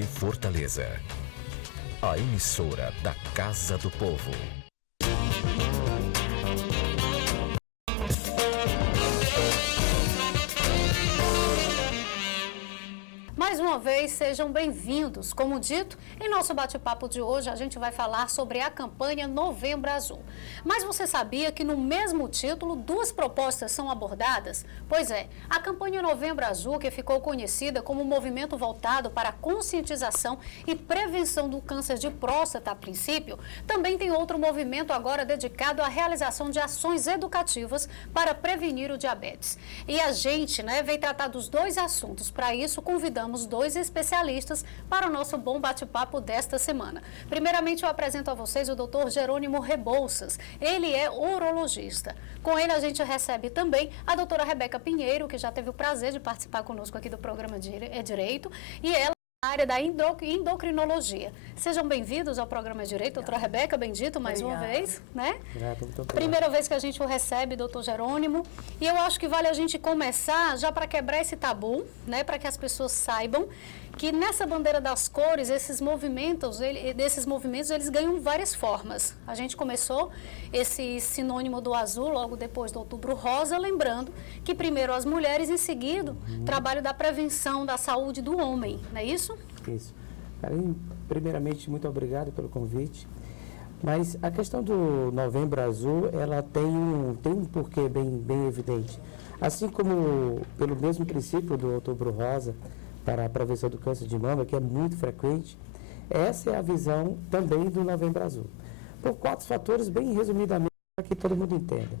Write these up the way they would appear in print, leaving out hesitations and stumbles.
TV Fortaleza, a emissora da Casa do Povo. Mais uma vez, sejam bem-vindos. Como dito, em nosso bate-papo de hoje, a gente vai falar sobre a campanha Novembro Azul. Mas você sabia que no mesmo título, duas propostas são abordadas? Pois é, a campanha Novembro Azul, que ficou conhecida como um movimento voltado para a conscientização e prevenção do câncer de próstata a princípio, também tem outro movimento agora dedicado à realização de ações educativas para prevenir o diabetes. E a gente, vem tratar dos dois assuntos. Para isso, convidamos dois especialistas para o nosso bom bate-papo desta semana. Primeiramente, eu apresento a vocês o Dr. Jerônimo Rebouças. Ele é urologista. Com ele, a gente recebe também a doutora Rebeca Pinheiro, que já teve o prazer de participar conosco aqui do programa Direito, e ela na área da endocrinologia. Sejam bem-vindos ao programa Direito, doutora Rebeca, bendito mais uma vez, Primeira vez que a gente o recebe, doutor Jerônimo, e eu acho que vale a gente começar já para quebrar esse tabu, para que as pessoas saibam que nessa bandeira das cores, desses movimentos, eles ganham várias formas. A gente começou esse sinônimo do azul logo depois do Outubro Rosa, lembrando que primeiro as mulheres, em seguida, trabalho da prevenção da saúde do homem, não é isso? Isso. Karine, primeiramente, muito obrigado pelo convite. Mas a questão do Novembro Azul, ela tem um porquê bem evidente. Assim como pelo mesmo princípio do Outubro Rosa, para a prevenção do câncer de mama, que é muito frequente, essa é a visão também do Novembro Azul. Por 4 fatores, bem resumidamente, para que todo mundo entenda.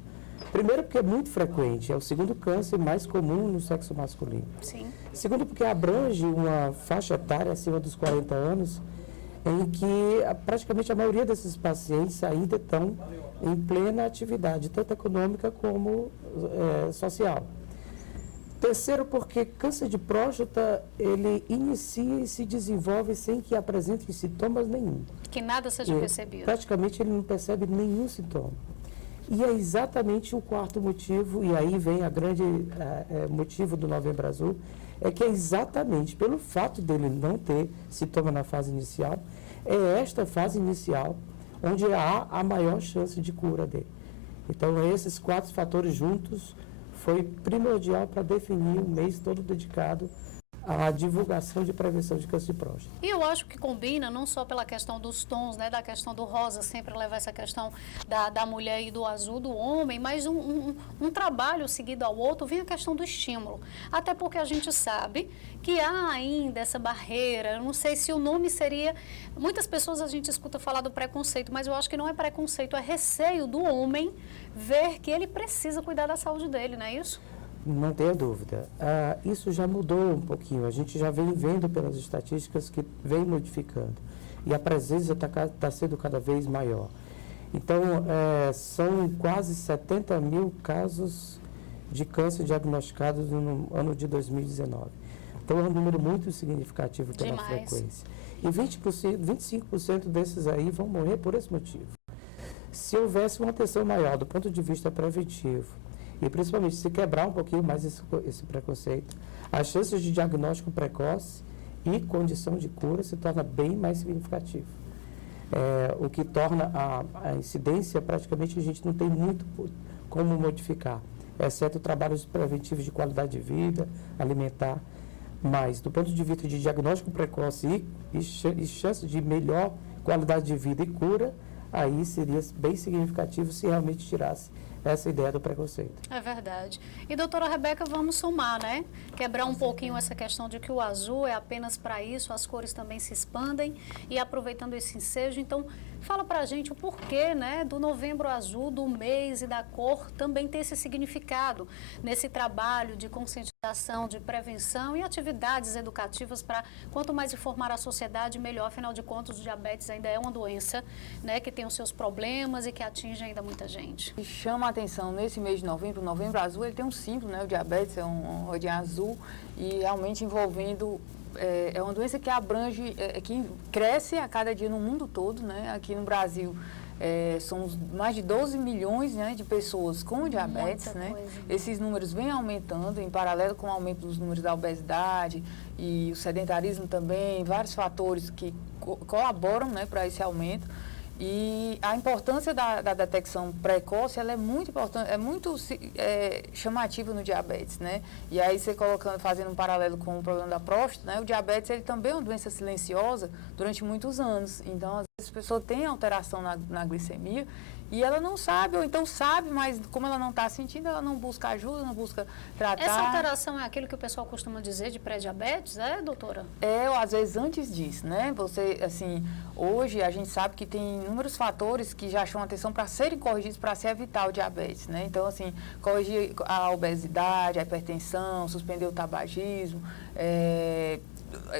Primeiro, porque é muito frequente, é o segundo câncer mais comum no sexo masculino. Sim. Segundo, porque abrange uma faixa etária acima dos 40 anos, em que praticamente a maioria desses pacientes ainda estão em plena atividade, tanto econômica como social. Terceiro, porque câncer de próstata, ele inicia e se desenvolve sem que apresente sintomas nenhum. Que nada seja percebido. Praticamente ele não percebe nenhum sintoma. E é exatamente o quarto motivo, e aí vem a grande motivo do Novembro Azul, é que é exatamente pelo fato dele não ter sintoma na fase inicial, é esta fase inicial onde há a maior chance de cura dele. Então, esses 4 fatores juntos foi primordial para definir um mês todo dedicado à divulgação de prevenção de câncer de próstata. E eu acho que combina não só pela questão dos tons, da questão do rosa, sempre levar essa questão da mulher e do azul do homem, mas um trabalho seguido ao outro vem a questão do estímulo. Até porque a gente sabe que há ainda essa barreira, eu não sei se o nome seria... Muitas pessoas a gente escuta falar do preconceito, mas eu acho que não é preconceito, é receio do homem ver que ele precisa cuidar da saúde dele, não é isso? Não tenha dúvida. Isso já mudou um pouquinho. A gente já vem vendo pelas estatísticas que vem modificando. E a presença está sendo cada vez maior. Então, são quase 70 mil casos de câncer diagnosticados no ano de 2019. Então, é um número muito significativo pela frequência. E 25% desses aí vão morrer por esse motivo. Se houvesse uma atenção maior do ponto de vista preventivo, e principalmente se quebrar um pouquinho mais esse preconceito, as chances de diagnóstico precoce e condição de cura se torna bem mais significativo. O que torna a incidência, praticamente a gente não tem muito como modificar, exceto trabalhos preventivos de qualidade de vida, alimentar. Mas, do ponto de vista de diagnóstico precoce e chance de melhor qualidade de vida e cura, aí seria bem significativo se realmente tirasse essa ideia do preconceito. É verdade. E, doutora Rebeca, vamos somar, Quebrar um pouquinho essa questão de que o azul é apenas para isso, as cores também se expandem, e aproveitando esse ensejo, então, fala pra gente o porquê, do Novembro Azul, do mês e da cor, também ter esse significado nesse trabalho de conscientização, de prevenção e atividades educativas para, quanto mais informar a sociedade, melhor. Afinal de contas, o diabetes ainda é uma doença, que tem os seus problemas e que atinge ainda muita gente. E chama a atenção nesse mês de novembro, o Novembro Azul, ele tem um símbolo, o diabetes é um rodinho azul e realmente envolvendo... É uma doença que abrange, que cresce a cada dia no mundo todo, Aqui no Brasil Somos mais de 12 milhões, né, de pessoas com diabetes, né? Esses números vêm aumentando em paralelo com o aumento dos números da obesidade e o sedentarismo também, vários fatores que colaboram, né, para esse aumento. E a importância da detecção precoce, ela é muito importante, é muito chamativa no diabetes, né? E aí você fazendo um paralelo com o problema da próstata, né? O diabetes, ele também é uma doença silenciosa durante muitos anos. Então, às vezes, a pessoa tem alteração na glicemia e ela não sabe, ou então sabe, mas como ela não está sentindo, ela não busca ajuda, não busca tratar. Essa alteração é aquilo que o pessoal costuma dizer de pré-diabetes, doutora? Ou às vezes antes disso, né? Você, assim, hoje a gente sabe que tem inúmeros fatores que já chamam atenção para serem corrigidos para se evitar o diabetes, né? Então, assim, corrigir a obesidade, a hipertensão, suspender o tabagismo,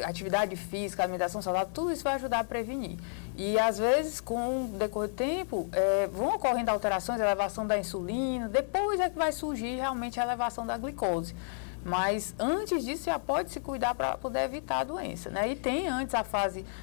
atividade física, alimentação saudável, tudo isso vai ajudar a prevenir. E, às vezes, com o decorrer do tempo, vão ocorrendo alterações, elevação da insulina, depois é que vai surgir realmente a elevação da glicose. Mas, antes disso, já pode se cuidar para poder evitar a doença, né? E tem antes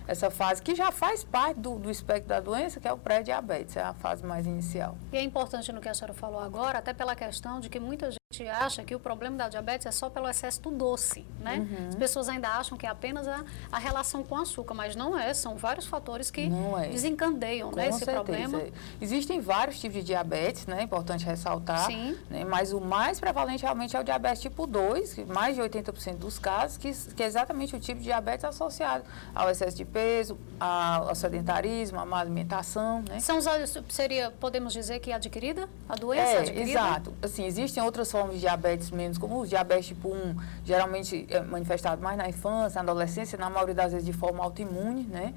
essa fase que já faz parte do espectro da doença, que é o pré-diabetes, é a fase mais inicial. E é importante no que a senhora falou agora, até pela questão de que muita gente acha que o problema da diabetes é só pelo excesso do doce, né? As pessoas ainda acham que é apenas a relação com o açúcar, mas não é, são vários fatores que desencandeiam, né, esse problema. Existem vários tipos de diabetes, né? É importante ressaltar. Sim. Né? Mas o mais prevalente realmente é o diabetes tipo 2, mais de 80% dos casos, que é exatamente o tipo de diabetes associado ao excesso de peso, ao sedentarismo, à má alimentação, né? Podemos dizer que é adquirida? A doença adquirida? Exato. Assim, existem outras formas de diabetes menos comuns. Diabetes tipo 1, geralmente é manifestado mais na infância, na adolescência, na maioria das vezes de forma autoimune, né?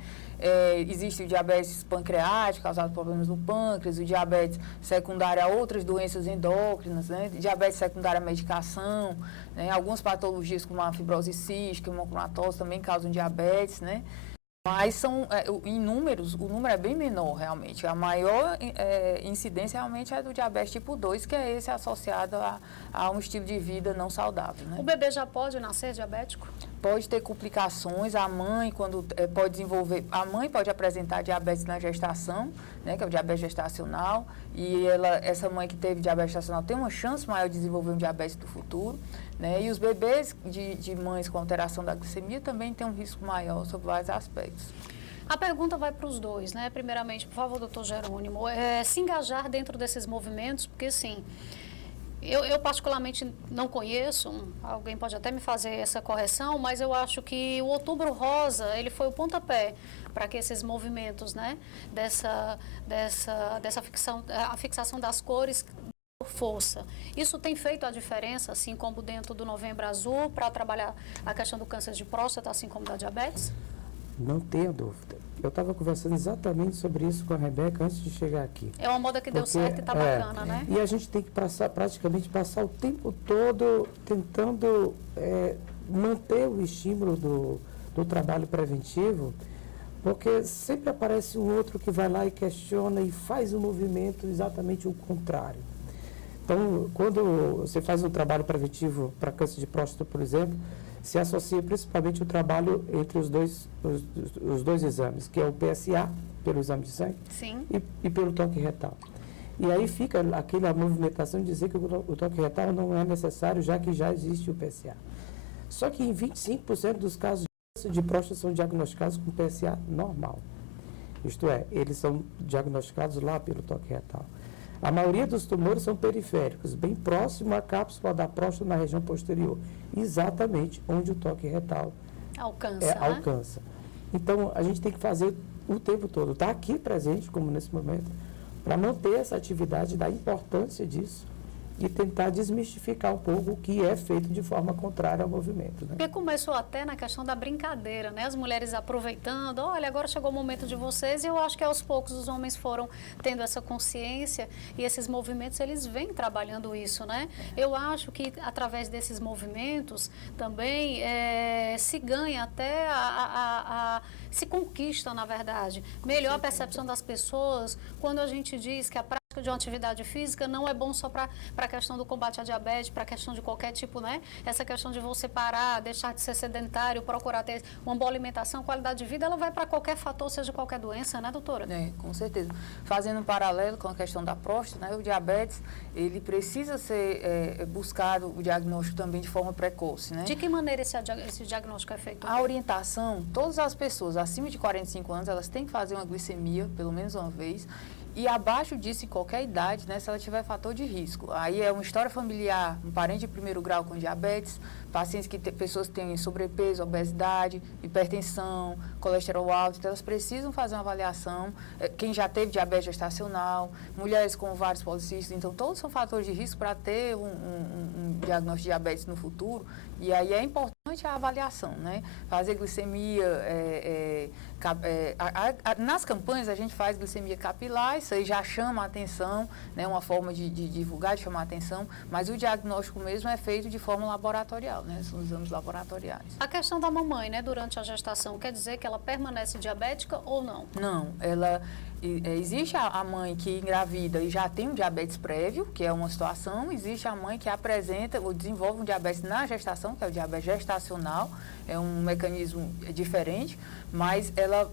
Existe o diabetes pancreático, causado por problemas no pâncreas, o diabetes secundário a outras doenças endócrinas, né? Diabetes secundário à medicação, né? Algumas patologias como a fibrose cística, hemocromatose também causam diabetes, né? Mas em números, o número é bem menor, realmente. A maior incidência realmente é do diabetes tipo 2, que é esse associado a um estilo de vida não saudável, né? O bebê já pode nascer diabético? Pode ter complicações, a mãe pode apresentar diabetes na gestação, né, que é o diabetes gestacional, e essa mãe que teve diabetes gestacional tem uma chance maior de desenvolver um diabetes do futuro, né, e os bebês de mães com alteração da glicemia também têm um risco maior sobre vários aspectos. A pergunta vai para os dois, né? Primeiramente, por favor, doutor Jerônimo, se engajar dentro desses movimentos, porque assim, eu particularmente não conheço, alguém pode até me fazer essa correção, mas eu acho que o Outubro Rosa, ele foi o pontapé para que esses movimentos, né, a fixação das cores por força. Isso tem feito a diferença, assim como dentro do Novembro Azul, para trabalhar a questão do câncer de próstata, assim como da diabetes? Não tenho dúvida. Eu estava conversando exatamente sobre isso com a Rebeca antes de chegar aqui. É uma moda que deu certo e está bacana, né? E a gente tem que praticamente passar o tempo todo tentando manter o estímulo do trabalho preventivo, porque sempre aparece um outro que vai lá e questiona e faz um movimento exatamente o contrário. Então, quando você faz um trabalho preventivo para câncer de próstata, por exemplo, se associa principalmente o trabalho entre os dois exames, que é o PSA, pelo exame de sangue, Sim. E pelo toque retal. E aí fica aquela movimentação de dizer que o toque retal não é necessário, já que já existe o PSA. Só que em 25% dos casos de câncer de próstata são diagnosticados com PSA normal. Isto é, eles são diagnosticados lá pelo toque retal. A maioria dos tumores são periféricos, bem próximo à cápsula da próstata na região posterior, exatamente onde o toque retal alcança. Então, a gente tem que fazer o tempo todo, estar aqui presente, como nesse momento, para manter essa atividade, da importância disso e tentar desmistificar um pouco o que é feito de forma contrária ao movimento, né? Porque começou até na questão da brincadeira, né? As mulheres aproveitando, olha, agora chegou o momento de vocês, e eu acho que aos poucos os homens foram tendo essa consciência e esses movimentos, eles vêm trabalhando isso, né? Eu acho que através desses movimentos também se ganha até se conquista, na verdade, melhor a percepção das pessoas quando a gente diz que a de uma atividade física não é bom só para a questão do combate à diabetes, para a questão de qualquer tipo, né? Essa questão de você parar, deixar de ser sedentário, procurar ter uma boa alimentação, qualidade de vida, ela vai para qualquer fator, seja qualquer doença, né, doutora? Com certeza. Fazendo um paralelo com a questão da próstata, né, o diabetes, ele precisa ser buscado o diagnóstico também de forma precoce, né? De que maneira esse diagnóstico é feito? A orientação, todas as pessoas acima de 45 anos, elas têm que fazer uma glicemia, pelo menos uma vez, e abaixo disso, em qualquer idade, né, se ela tiver fator de risco. Aí é uma história familiar, um parente de primeiro grau com diabetes, pacientes pessoas que têm sobrepeso, obesidade, hipertensão, colesterol alto, então elas precisam fazer uma avaliação. Quem já teve diabetes gestacional, mulheres com vários policísticos, então todos são fatores de risco para ter um diagnóstico de diabetes no futuro. E aí é importante a avaliação, né? Fazer glicemia, nas campanhas a gente faz glicemia capilar, isso aí já chama a atenção, né? Uma forma de divulgar, de chamar a atenção, mas o diagnóstico mesmo é feito de forma laboratorial, né? São exames laboratoriais. A questão da mamãe, né, durante a gestação, quer dizer que ela permanece diabética ou não? Não, existe a mãe que engravida e já tem um diabetes prévio, que é uma situação, existe a mãe que apresenta ou desenvolve um diabetes na gestação, que é o diabetes gestacional, é um mecanismo diferente, mas ela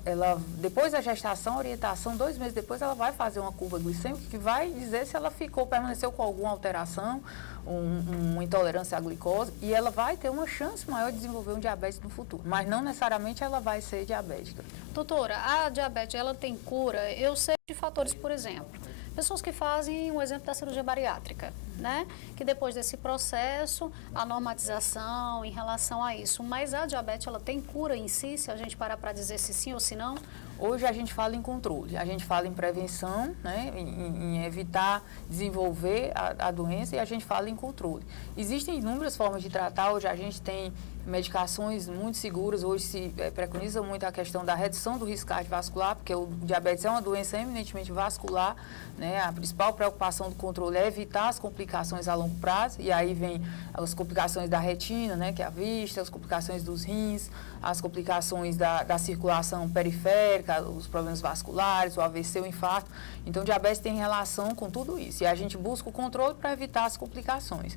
depois da gestação, a orientação, 2 meses depois, ela vai fazer uma curva glicêmica que vai dizer se ela permaneceu com alguma alteração, uma intolerância à glicose, e ela vai ter uma chance maior de desenvolver um diabetes no futuro, mas não necessariamente ela vai ser diabética. Doutora, a diabetes, ela tem cura? Eu sei de fatores, por exemplo, pessoas que fazem um exemplo da cirurgia bariátrica, né? Que depois desse processo, a normatização em relação a isso, mas a diabetes, ela tem cura em si, se a gente parar para dizer se sim ou se não? Hoje a gente fala em controle, a gente fala em prevenção, né, em evitar desenvolver a doença, e a gente fala em controle. Existem inúmeras formas de tratar, hoje a gente tem medicações muito seguras, hoje se preconiza muito a questão da redução do risco cardiovascular, porque o diabetes é uma doença eminentemente vascular, né, a principal preocupação do controle é evitar as complicações a longo prazo, e aí vem as complicações da retina, né, que é a vista, as complicações dos rins, as complicações da circulação periférica, os problemas vasculares, o AVC, o infarto. Então, o diabetes tem relação com tudo isso. E a gente busca o controle para evitar as complicações.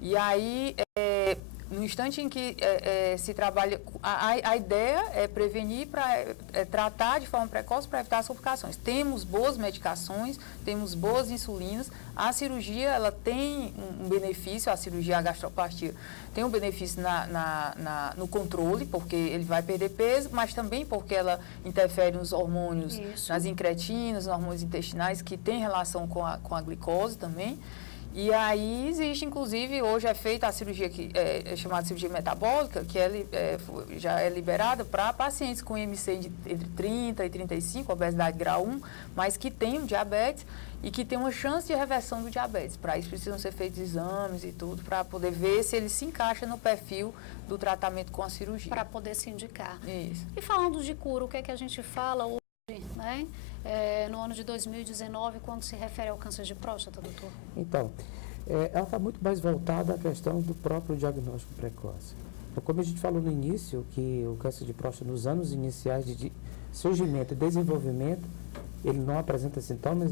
E aí, no instante em que se trabalha, a ideia é prevenir, tratar de forma precoce para evitar as complicações. Temos boas medicações, temos boas insulinas. A cirurgia, ela tem um benefício, a cirurgia, a gastroplastia, tem um benefício no controle, porque ele vai perder peso, mas também porque ela interfere nos hormônios, nas incretinas, nos hormônios intestinais, que tem relação com a glicose também. E aí existe, inclusive, hoje é feita a cirurgia que é chamada cirurgia metabólica, que já é liberada para pacientes com IMC entre 30 e 35, obesidade grau 1, mas que tenham diabetes e que tem uma chance de reversão do diabetes. Para isso precisam ser feitos exames e tudo, para poder ver se ele se encaixa no perfil do tratamento com a cirurgia. Para poder se indicar. Isso. E falando de cura, o que é que a gente fala hoje, né? No ano de 2019, quando se refere ao câncer de próstata, doutor? Então, ela está muito mais voltada à questão do próprio diagnóstico precoce. Então, como a gente falou no início, que o câncer de próstata, nos anos iniciais de surgimento e desenvolvimento, ele não apresenta sintomas,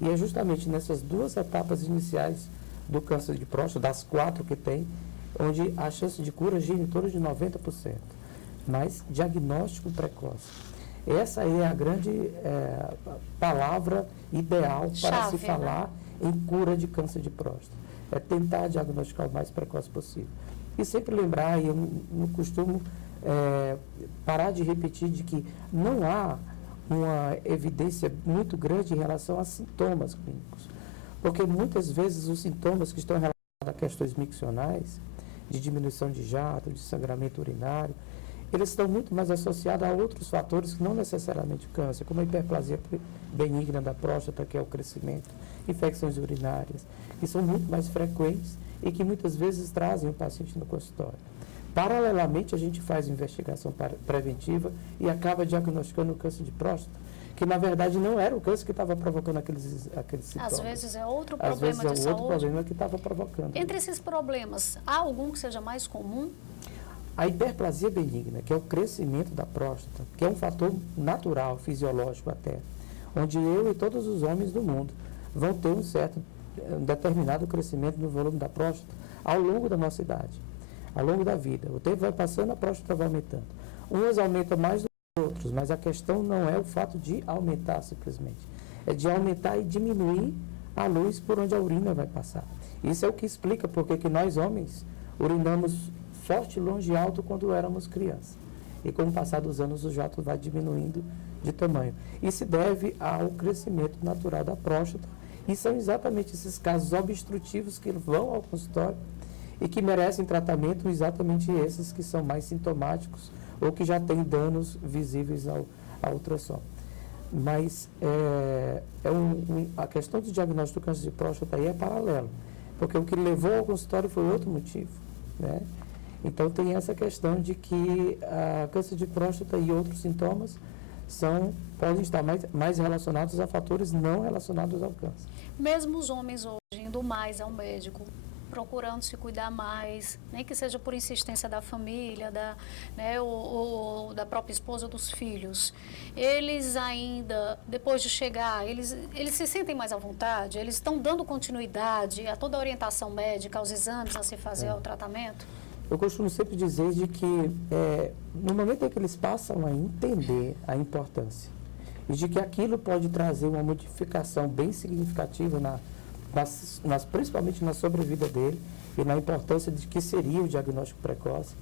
e é justamente nessas 2 etapas iniciais do câncer de próstata, das 4 que tem, onde a chance de cura gira em torno de 90%. Mas diagnóstico precoce. Essa é a grande palavra ideal para se falar em cura de câncer de próstata. É tentar diagnosticar o mais precoce possível. E sempre lembrar, e eu não costumo parar de repetir, de que não há uma evidência muito grande em relação a sintomas clínicos. Porque muitas vezes os sintomas que estão relacionados a questões miccionais, de diminuição de jato, de sangramento urinário, eles estão muito mais associados a outros fatores que não necessariamente o câncer, como a hiperplasia benigna da próstata, que é o crescimento, infecções urinárias, que são muito mais frequentes e que muitas vezes trazem o paciente no consultório. Paralelamente, a gente faz investigação preventiva e acaba diagnosticando o câncer de próstata, que na verdade não era o câncer que estava provocando aqueles sintomas. Às vezes é outro problema de saúde. Às vezes é outro problema que estava provocando. Entre esses problemas, há algum que seja mais comum? A hiperplasia benigna, que é o crescimento da próstata, que é um fator natural, fisiológico até, onde eu e todos os homens do mundo, vão ter um determinado crescimento no volume da próstata ao longo da nossa idade, ao longo da vida. O tempo vai passando, a próstata vai aumentando. Umas aumentam mais do que outros, mas a questão não é o fato de aumentar simplesmente, é de aumentar e diminuir a luz por onde a urina vai passar. Isso é o que explica porque que nós homens urinamos forte, longe e alto quando éramos crianças. E com o passar dos anos o jato vai diminuindo de tamanho. Isso se deve ao crescimento natural da próstata e são exatamente esses casos obstrutivos que vão ao consultório e que merecem tratamento, exatamente esses que são mais sintomáticos ou que já têm danos visíveis ao ultrassom. Mas a questão do diagnóstico do câncer de próstata aí é paralelo, porque o que levou ao consultório foi outro motivo, né? Então tem essa questão de que câncer de próstata e outros sintomas podem estar mais relacionados a fatores não relacionados ao câncer. Mesmo os homens hoje indo mais ao médico, procurando se cuidar mais, nem que seja por insistência da família, ou da própria esposa, dos filhos, eles ainda, depois de chegar, eles se sentem mais à vontade, eles estão dando continuidade a toda a orientação médica, aos exames a se fazer, ao tratamento? Eu costumo sempre dizer de que no momento em que eles passam a entender a importância e de que aquilo pode trazer uma modificação bem significativa principalmente na sobrevida dele e na importância de que seria o diagnóstico precoce,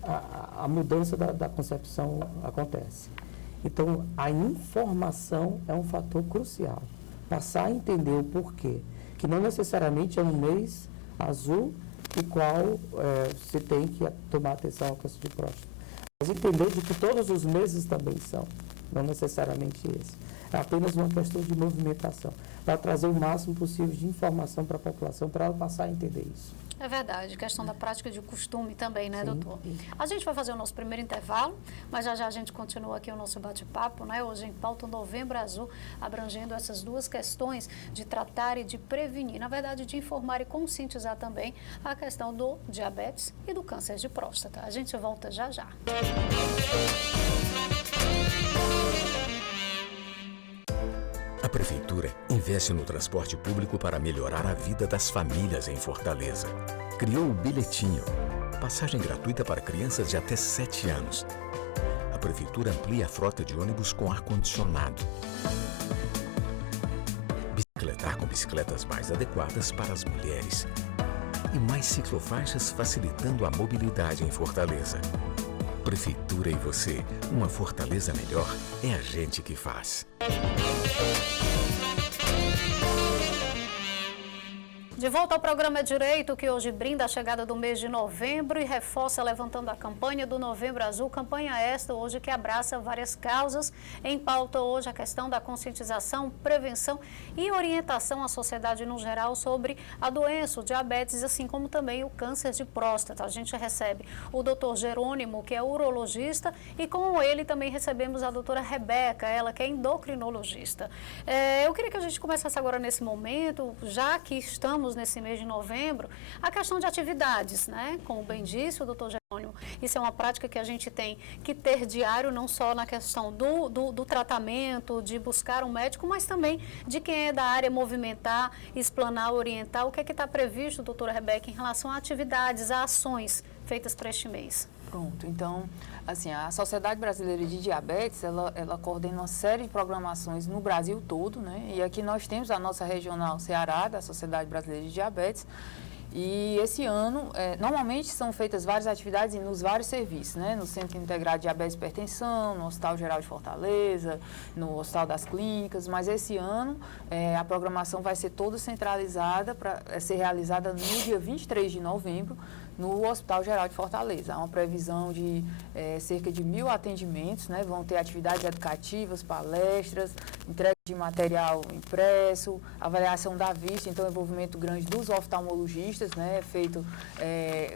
a mudança da concepção acontece. Então, a informação é um fator crucial. Passar a entender o porquê, que não necessariamente é um mês azul e qual se tem que tomar atenção ao câncer de próstata. Mas entender de que todos os meses também são, não necessariamente esse. É apenas uma questão de movimentação, para trazer o máximo possível de informação para a população, para ela passar a entender isso. É verdade, questão da prática de costume também, né, Sim, doutor? sim. A gente vai fazer o nosso primeiro intervalo, mas já a gente continua aqui o nosso bate-papo, né? Hoje em pauta o Novembro Azul, abrangendo essas duas questões de tratar e de prevenir, na verdade de informar e conscientizar também a questão do diabetes e do câncer de próstata. A gente volta já já. A Prefeitura investe no transporte público para melhorar a vida das famílias em Fortaleza. Criou o Bilhetinho, passagem gratuita para crianças de até 7 anos. A Prefeitura amplia a frota de ônibus com ar-condicionado. Bicicletar com bicicletas mais adequadas para as mulheres. E mais ciclofaixas facilitando a mobilidade em Fortaleza. Prefeitura e você, uma Fortaleza melhor é a gente que faz. De volta ao programa Direito, que hoje brinda a chegada do mês de novembro e reforça levantando a campanha do Novembro Azul. Campanha esta hoje que abraça várias causas. Em pauta hoje a questão da conscientização, prevenção e orientação à sociedade no geral sobre a doença, o diabetes, assim como também o câncer de próstata. A gente recebe o doutor Jerônimo, que é urologista, e com ele também recebemos a doutora Rebeca, ela que é endocrinologista. Eu queria que a gente começasse agora nesse momento, já que estamos nesse mês de novembro, a questão de atividades, né? Como bem disse o doutor Jerônimo, isso é uma prática que a gente tem que ter diário, não só na questão do tratamento, de buscar um médico, mas também de quem é da área movimentar, explanar, orientar. O que é que está previsto, doutora Rebeca, em relação a atividades, a ações feitas para este mês? Pronto, então, assim, a Sociedade Brasileira de Diabetes, ela coordena uma série de programações no Brasil todo, né? E aqui nós temos a nossa regional Ceará, da Sociedade Brasileira de Diabetes, e esse ano, normalmente são feitas várias atividades nos vários serviços, né? No Centro Integrado de Diabetes e Hipertensão, no Hospital Geral de Fortaleza, no Hospital das Clínicas, mas esse ano a programação vai ser toda centralizada para ser realizada no dia 23 de novembro, no Hospital Geral de Fortaleza. Há uma previsão de cerca de 1.000 atendimentos, né? Vão ter atividades educativas, palestras, entrega de material impresso, avaliação da vista, então envolvimento grande dos oftalmologistas, né?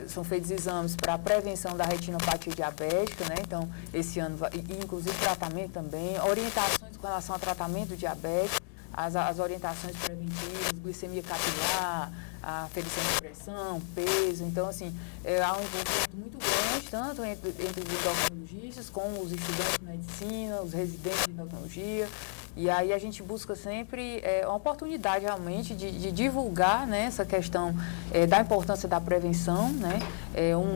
São feitos exames para a prevenção da retinopatia diabética, né? Então, esse ano, inclusive tratamento também, orientações com relação ao tratamento do diabetes, as orientações preventivas, glicemia capilar, a aferição de pressão, peso. Então, assim, há um envolvimento muito grande tanto entre os endocrinologistas como os estudantes de medicina, os residentes de endocrinologia. E aí a gente busca sempre uma oportunidade realmente de divulgar, né, essa questão da importância da prevenção, né?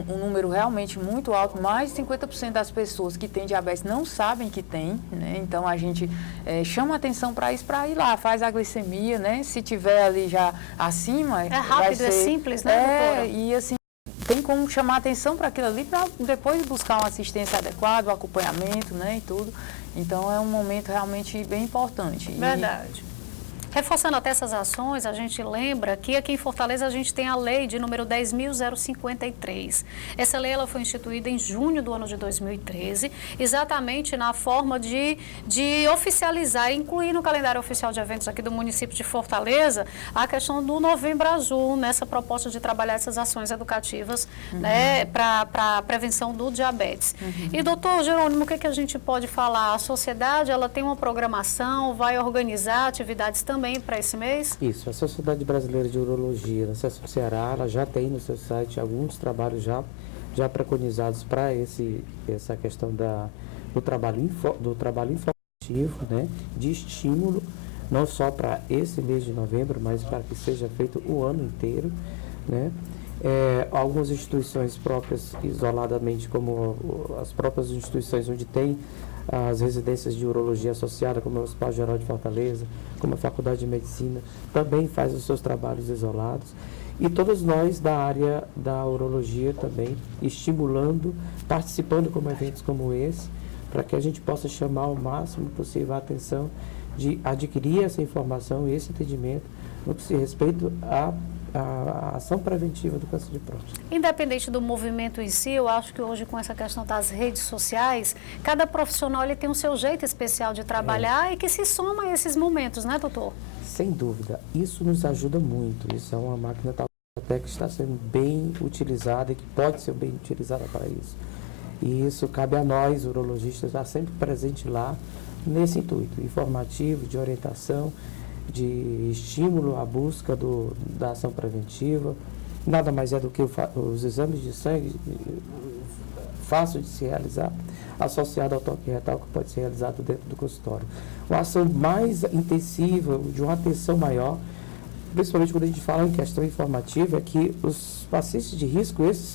Um número realmente muito alto, mais de 50% das pessoas que têm diabetes não sabem que tem, né? Então a gente chama atenção para isso, para ir lá, faz a glicemia, né? Se tiver ali já acima, é rápido, é simples, né, doutora? E assim, tem como chamar atenção para aquilo ali, para depois buscar uma assistência adequada, um acompanhamento, né, e tudo. Então, é um momento realmente bem importante. Verdade. Reforçando até essas ações, a gente lembra que aqui em Fortaleza a gente tem a lei de número 10.053. Essa lei ela foi instituída em junho do ano de 2013, exatamente na forma de oficializar, incluir no calendário oficial de eventos aqui do município de Fortaleza, a questão do Novembro Azul, nessa proposta de trabalhar essas ações educativas, né, para a prevenção do diabetes. E, doutor Jerônimo, o que a gente pode falar? A sociedade ela tem uma programação, vai organizar atividades também para esse mês? Isso, a Sociedade Brasileira de Urologia, na SESC Ceará, ela já tem no seu site alguns trabalhos já preconizados para essa questão do trabalho informativo, né, de estímulo, não só para esse mês de novembro, mas para que seja feito o ano inteiro, né? Algumas instituições próprias, isoladamente, como as próprias instituições onde tem as residências de urologia associada, como o Hospital Geral de Fortaleza, como a Faculdade de Medicina, também faz os seus trabalhos isolados. E todos nós da área da urologia também, estimulando, participando com eventos como esse, para que a gente possa chamar o máximo possível a atenção de adquirir essa informação e esse entendimento no que se respeita à ação preventiva do câncer de próstata. Independente do movimento em si, eu acho que hoje com essa questão das redes sociais, cada profissional ele tem o seu jeito especial de trabalhar e que se soma a esses momentos, né, doutor? Sem dúvida, isso nos ajuda muito, isso é uma máquina até que está sendo bem utilizada e que pode ser bem utilizada para isso. E isso cabe a nós, urologistas, estar sempre presente lá nesse intuito informativo, de orientação, de estímulo à busca da ação preventiva. Nada mais é do que os exames de sangue fácil de se realizar, associado ao toque retal que pode ser realizado dentro do consultório. Uma ação mais intensiva, de uma atenção maior, principalmente quando a gente fala em questão informativa, é que os pacientes de risco, esses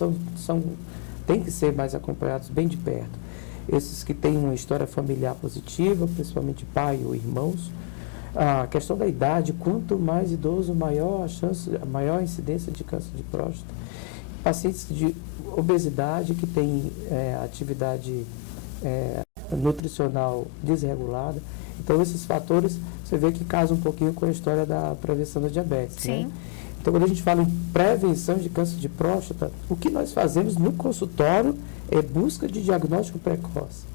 têm que ser mais acompanhados bem de perto. Esses que têm uma história familiar positiva, principalmente pai ou irmãos. A questão da idade, quanto mais idoso, maior a incidência de câncer de próstata. Pacientes de obesidade que têm atividade nutricional desregulada. Então, esses fatores, você vê que casam um pouquinho com a história da prevenção da diabetes. Sim. Né? Então, quando a gente fala em prevenção de câncer de próstata, o que nós fazemos no consultório é busca de diagnóstico precoce.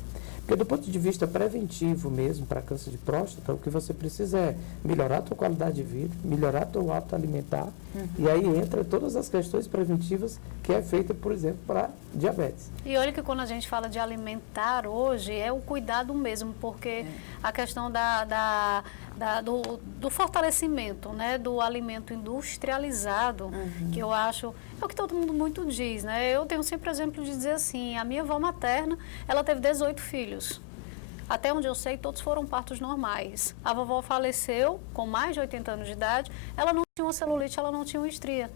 Porque do ponto de vista preventivo mesmo, para câncer de próstata, o que você precisa é melhorar a tua qualidade de vida, melhorar o teu hábito alimentar, e aí entra todas as questões preventivas que é feita, por exemplo, para diabetes. E olha que quando a gente fala de alimentar hoje, é o cuidado mesmo, porque a questão do fortalecimento, né, do alimento industrializado, que eu acho, é o que todo mundo muito diz, né? Eu tenho sempre exemplo de dizer assim, a minha avó materna, ela teve 18 filhos. Até onde eu sei, todos foram partos normais. A vovó faleceu com mais de 80 anos de idade, ela não tinha uma celulite, ela não tinha uma estria.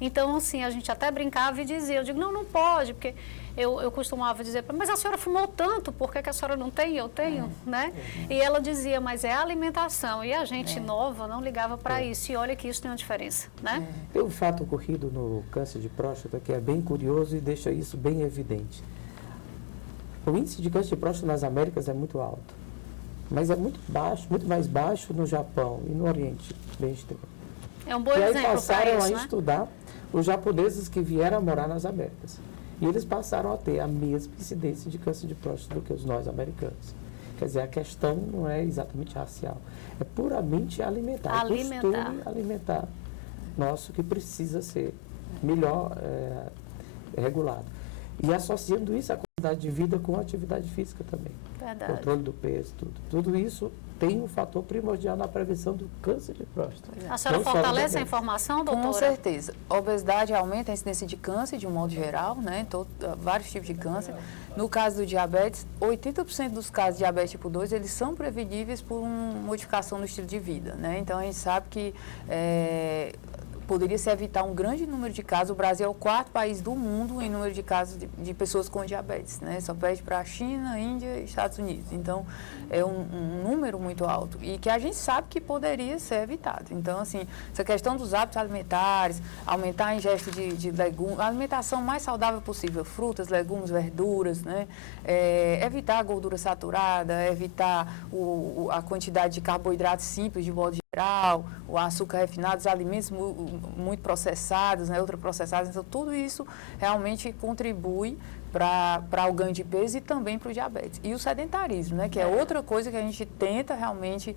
Então, assim, a gente até brincava e dizia, eu digo, não pode, porque eu costumava dizer, mas a senhora fumou tanto, por que a senhora não tem? Eu tenho, né? E ela dizia, mas é a alimentação. E a gente nova não ligava para isso. E olha que isso tem uma diferença, né? Tem um fato ocorrido no câncer de próstata que é bem curioso e deixa isso bem evidente. O índice de câncer de próstata nas Américas é muito alto, mas é muito baixo, muito mais baixo no Japão e no Oriente, bem extremo. É um bom e aí exemplo passaram para isso, a estudar os japoneses que vieram a morar nas Américas. E eles passaram a ter a mesma incidência de câncer de próstata do que os nós americanos. Quer dizer, a questão não é exatamente racial, é puramente alimentar. É costume alimentar nosso que precisa ser melhor regulado. E associando isso à qualidade qualidade de vida com atividade física também. Verdade. Controle do peso, tudo. Tudo isso tem um fator primordial na prevenção do câncer de próstata. A senhora fortalece a informação, doutora? Com certeza. A obesidade aumenta a incidência de câncer, de um modo geral, né? Vários tipos de câncer. No caso do diabetes, 80% dos casos de diabetes tipo 2, eles são preveníveis por uma modificação no estilo de vida, né? Então, a gente sabe que poderia se evitar um grande número de casos. O Brasil é o 4º país do mundo em número de casos de pessoas com diabetes, né? Só perde para a China, Índia e Estados Unidos. Então, é um número muito alto e que a gente sabe que poderia ser evitado. Então, assim, essa questão dos hábitos alimentares, aumentar a ingesta de legumes, a alimentação mais saudável possível, frutas, legumes, verduras, né? Evitar a gordura saturada, evitar a quantidade de carboidratos simples de modo geral, o açúcar refinado, os alimentos muito processados, né, ultraprocessados. Então, tudo isso realmente contribui para o ganho de peso e também para o diabetes. E o sedentarismo, né, que é outra coisa que a gente tenta realmente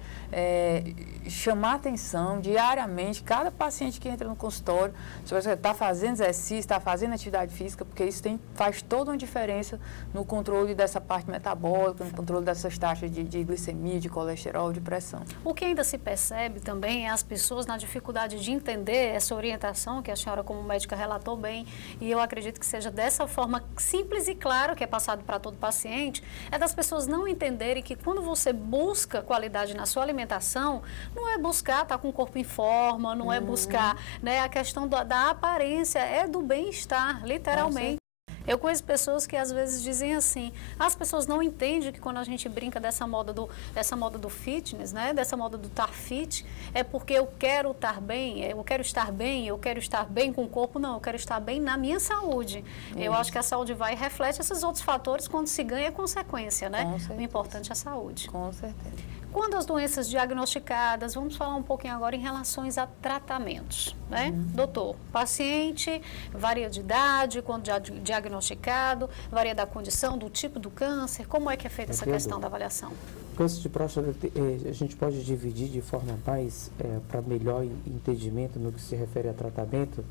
chamar atenção diariamente. Cada paciente que entra no consultório, se você está fazendo exercício, está fazendo atividade física, porque isso faz toda uma diferença no controle dessa parte metabólica, no controle dessas taxas de glicemia, de colesterol, de pressão. O que ainda se percebe também é as pessoas na dificuldade de entender essa orientação que a senhora como médica relatou bem, e eu acredito que seja dessa forma simples e claro que é passado para todo paciente, é das pessoas não entenderem que quando você busca qualidade na sua alimentação, não é buscar estar com o corpo em forma, não é buscar, né, a questão da aparência, é do bem-estar, literalmente. Eu conheço pessoas que às vezes dizem assim, as pessoas não entendem que quando a gente brinca dessa moda do fitness, né, dessa moda do estar fit, é porque eu quero estar bem, eu quero estar bem com o corpo, não, eu quero estar bem na minha saúde. Eu acho que a saúde vai e reflete esses outros fatores, quando se ganha é consequência, né? O importante é a saúde. Com certeza. Quando as doenças diagnosticadas, vamos falar um pouquinho agora em relação a tratamentos, né? Doutor, paciente, varia de idade, quando diagnosticado, varia da condição, do tipo do câncer, como é que é feita essa questão da avaliação? O câncer de próstata, a gente pode dividir de forma mais, para melhor entendimento no que se refere a tratamento,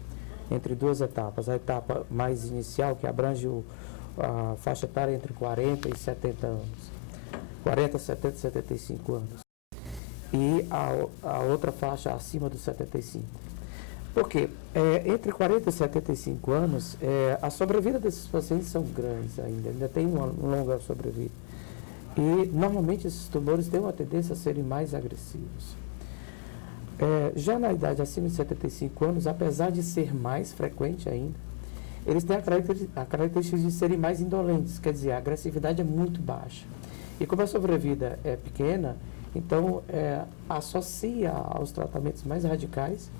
entre duas etapas. A etapa mais inicial, que abrange a faixa etária entre 40 e 70 anos. 40, 70, 75 anos. E a outra faixa acima dos 75. Por quê? Entre 40 e 75 anos, a sobrevida desses pacientes são grandes ainda tem uma longa sobrevida. E, normalmente, esses tumores têm uma tendência a serem mais agressivos. Já na idade acima de 75 anos, apesar de ser mais frequente ainda, eles têm a característica de serem mais indolentes, quer dizer, a agressividade é muito baixa. E como a sobrevida é pequena, então associa aos tratamentos mais radicais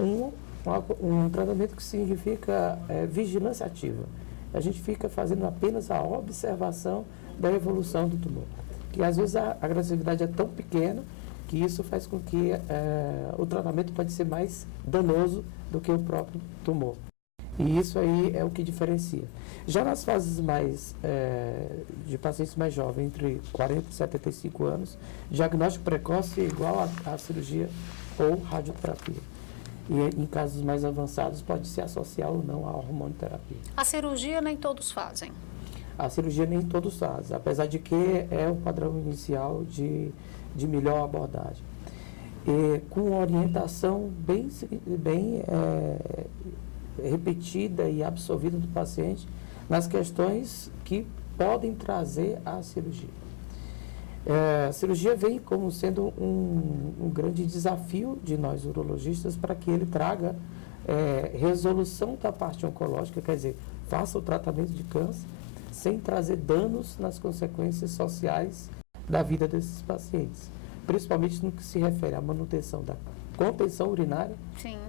um tratamento que significa vigilância ativa. A gente fica fazendo apenas a observação da evolução do tumor. Que às vezes a agressividade é tão pequena que isso faz com que o tratamento pode ser mais danoso do que o próprio tumor. E isso aí é o que diferencia. Já nas fases mais de pacientes mais jovens, entre 40 e 75 anos, diagnóstico precoce é igual à cirurgia ou radioterapia. E em casos mais avançados pode se associar ou não à hormonoterapia. A cirurgia nem todos fazem? A cirurgia nem todos fazem, apesar de que é o padrão inicial de melhor abordagem. E com orientação bem repetida e absorvida do paciente nas questões que podem trazer a cirurgia. A cirurgia vem como sendo um grande desafio de nós urologistas para que ele traga resolução da parte oncológica, quer dizer, faça o tratamento de câncer sem trazer danos nas consequências sociais da vida desses pacientes, principalmente no que se refere à manutenção da contenção urinária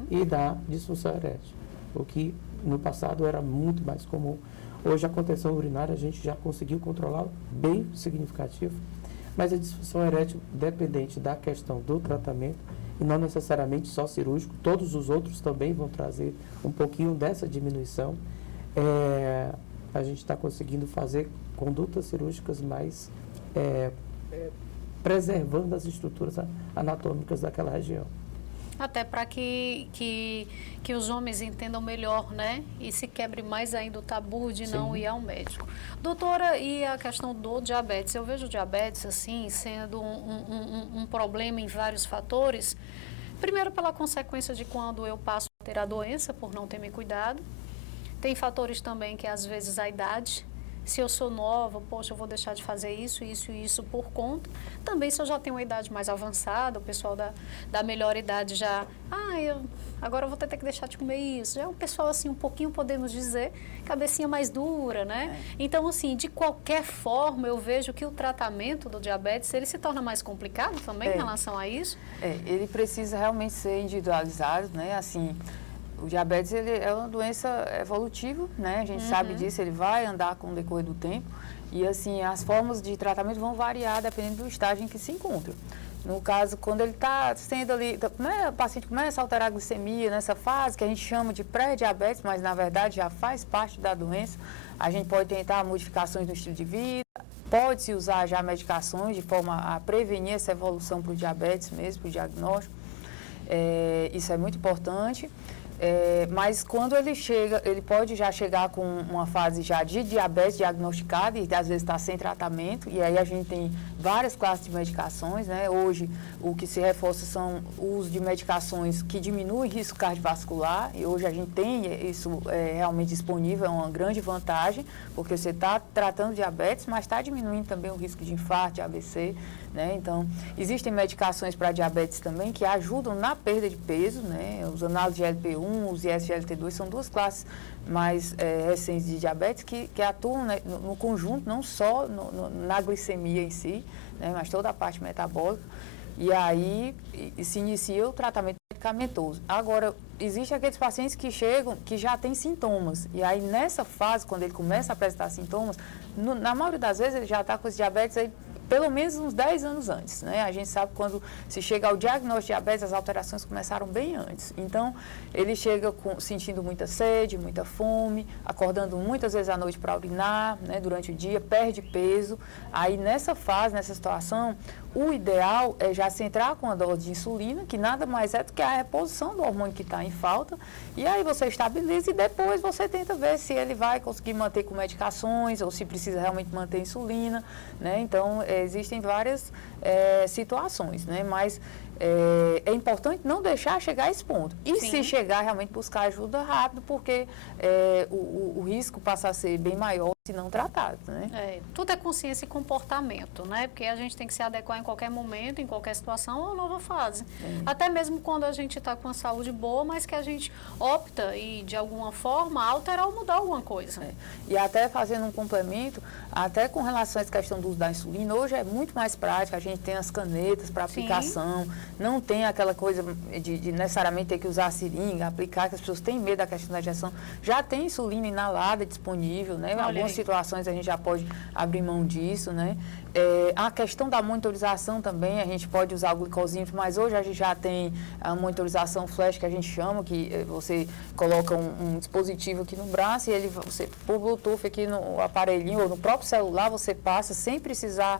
e da disfunção erétil, o que no passado era muito mais comum. Hoje a contenção urinária a gente já conseguiu controlar bem significativo, mas a disfunção erétil, dependente da questão do tratamento, e não necessariamente só cirúrgico, todos os outros também vão trazer um pouquinho dessa diminuição. A gente está conseguindo fazer condutas cirúrgicas mais preservando as estruturas anatômicas daquela região. Até para que os homens entendam melhor, né? E se quebre mais ainda o tabu de não ir ao médico. Doutora, e a questão do diabetes? Eu vejo o diabetes, assim, sendo um problema em vários fatores. Primeiro, pela consequência de quando eu passo a ter a doença, por não ter me cuidado. Tem fatores também que, às vezes, a idade. Se eu sou nova, poxa, eu vou deixar de fazer isso, isso e isso por conta. Também se eu já tenho uma idade mais avançada, o pessoal da melhor idade já... agora eu vou ter que deixar de comer isso. Já é um pessoal, assim, um pouquinho, podemos dizer, cabecinha mais dura, né? Então, assim, de qualquer forma, eu vejo que o tratamento do diabetes, ele se torna mais complicado também em relação a isso. Ele precisa realmente ser individualizado, né? Assim... O diabetes ele é uma doença evolutiva, né? A gente sabe disso, ele vai andar com o decorrer do tempo. E, assim, as formas de tratamento vão variar dependendo do estágio em que se encontra. No caso, quando ele está sendo ali, o paciente começa a alterar a glicemia nessa fase, que a gente chama de pré-diabetes, mas, na verdade, já faz parte da doença. A gente pode tentar modificações no estilo de vida, pode-se usar já medicações de forma a prevenir essa evolução para o diabetes mesmo, para o diagnóstico. Isso é muito importante. Mas quando ele chega, ele pode já chegar com uma fase já de diabetes diagnosticada e às vezes está sem tratamento, e aí a gente tem várias classes de medicações, né? Hoje o que se reforça são o uso de medicações que diminuem o risco cardiovascular, e hoje a gente tem isso realmente disponível, é uma grande vantagem, porque você está tratando diabetes, mas está diminuindo também o risco de infarto, de AVC, né? Então, existem medicações para diabetes também que ajudam na perda de peso, né? Os análogos de GLP-1, os ISGLT2 são duas classes mais recentes de diabetes que atuam, né, no conjunto, não só na glicemia em si, né, mas toda a parte metabólica. E aí se inicia o tratamento medicamentoso. Agora, existem aqueles pacientes que chegam, que já têm sintomas. E aí, nessa fase, quando ele começa a apresentar sintomas, na maioria das vezes ele já está com esse diabetes aí, pelo menos uns 10 anos antes, né? A gente sabe que quando se chega ao diagnóstico de diabetes, as alterações começaram bem antes. Então, ele chega sentindo muita sede, muita fome, acordando muitas vezes à noite para urinar, né? Durante o dia, perde peso. Aí, nessa fase, nessa situação, o ideal é já se entrar com a dose de insulina, que nada mais é do que a reposição do hormônio que está em falta, e aí você estabiliza e depois você tenta ver se ele vai conseguir manter com medicações ou se precisa realmente manter insulina, né? Então, existem várias situações, né? Mas é importante não deixar chegar a esse ponto. E se chegar, realmente buscar ajuda rápido, porque o risco passa a ser bem maior se não tratado, né? Tudo é consciência e comportamento, né? Porque a gente tem que se adequar em qualquer momento, em qualquer situação ou nova fase. Até mesmo quando a gente está com a saúde boa, mas que a gente opta e, de alguma forma, alterar ou mudar alguma coisa. E até fazendo um complemento, até com relação a essa questão do uso da insulina, hoje é muito mais prático, a gente tem as canetas para aplicação, não tem aquela coisa de necessariamente ter que usar a seringa, aplicar, que as pessoas têm medo da questão da injeção. Já tem insulina inalada disponível, né? Em algumas situações a gente já pode abrir mão disso, né? A questão da monitorização também, a gente pode usar o glicosímetro, mas hoje a gente já tem a monitorização flash, que a gente chama, que você coloca um dispositivo aqui no braço e você, por Bluetooth aqui no aparelhinho ou no próprio celular, você passa sem precisar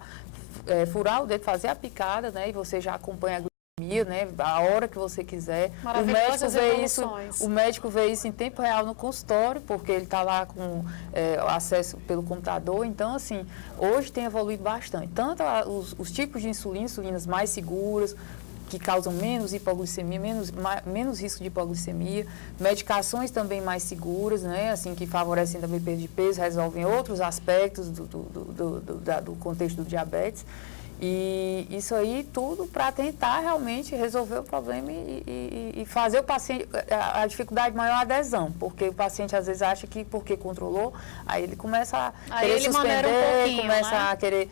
furar o dedo, fazer a picada, né? E você já acompanha a glicemia, né? A hora que você quiser. O médico vê isso em tempo real no consultório, porque ele está lá com acesso pelo computador. Então, assim, hoje tem evoluído bastante. Tanto os tipos de insulinas mais seguras, que causam menos hipoglicemia, menos risco de hipoglicemia, medicações também mais seguras, né, assim, que favorecem também perda de peso, resolvem outros aspectos do contexto do diabetes. E isso aí tudo para tentar realmente resolver o problema e fazer o paciente, a dificuldade maior é a adesão, porque o paciente às vezes acha que porque controlou, aí ele começa a querer suspender, começa a querer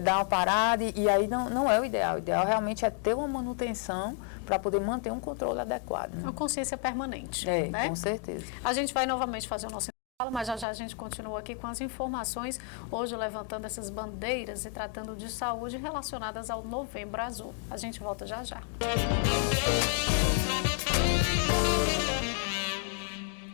dar uma parada, e aí não é o ideal. O ideal realmente é ter uma manutenção para poder manter um controle adequado. Né? Uma consciência permanente. Com certeza. A gente vai novamente fazer o nosso mas já a gente continua aqui com as informações, hoje levantando essas bandeiras e tratando de saúde relacionadas ao Novembro Azul. A gente volta já já.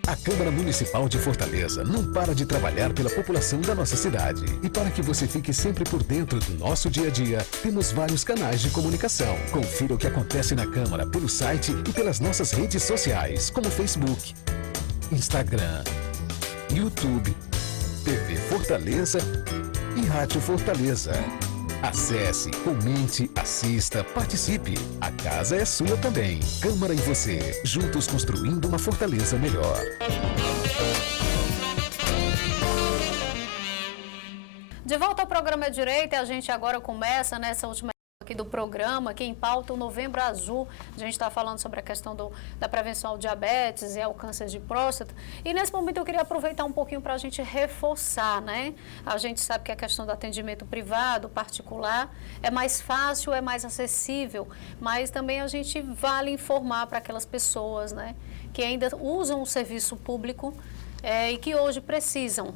A A Câmara Municipal de Fortaleza não para de trabalhar pela população da nossa cidade. E para que você fique sempre por dentro do nosso dia a dia, temos vários canais de comunicação. Confira o que acontece na Câmara pelo site e pelas nossas redes sociais, como Facebook, Instagram, YouTube, TV Fortaleza e Rádio Fortaleza. Acesse, comente, assista, participe. A casa é sua também. Câmara e você, juntos construindo uma Fortaleza melhor. De volta ao programa Direito, a gente agora começa nessa última aqui do programa, aqui em pauta, o Novembro Azul. A gente está falando sobre a questão da prevenção ao diabetes e ao câncer de próstata. E nesse momento eu queria aproveitar um pouquinho para a gente reforçar, né? A gente sabe que a questão do atendimento privado, particular, é mais fácil, é mais acessível, mas também a gente vale informar para aquelas pessoas, né, que ainda usam o serviço público e que hoje precisam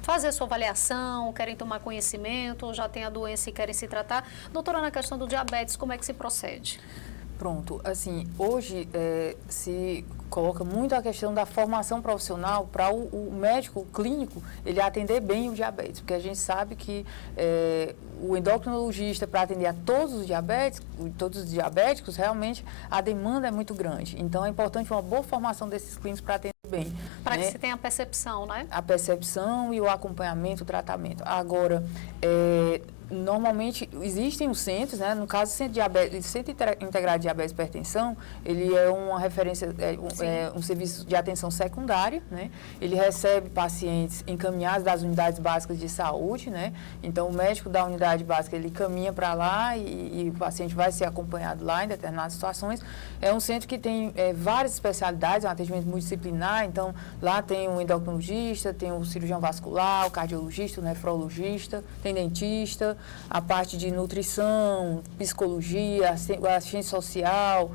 fazer sua avaliação, querem tomar conhecimento, ou já tem a doença e querem se tratar. Doutora, na questão do diabetes, como é que se procede? Pronto, assim, hoje se coloca muito a questão da formação profissional para o médico clínico ele atender bem o diabetes, porque a gente sabe que o endocrinologista, para atender a todos os diabéticos, realmente a demanda é muito grande. Então, é importante uma boa formação desses clínicos para atender bem. Para que se tenha a percepção, né? A percepção e o acompanhamento, o tratamento. Agora, normalmente existem os centros, né? No caso, o Centro Integrado de Diabetes e Hipertensão, ele é uma referência, um serviço de atenção secundária, né? Ele recebe pacientes encaminhados das unidades básicas de saúde, né? Então, o médico da unidade básica, ele caminha para lá e o paciente vai ser acompanhado lá em determinadas situações. É um centro que tem várias especialidades, é um atendimento multidisciplinar, então, lá tem o endocrinologista, tem o cirurgião vascular, o cardiologista, o nefrologista, tem dentista, a parte de nutrição, psicologia, assistência social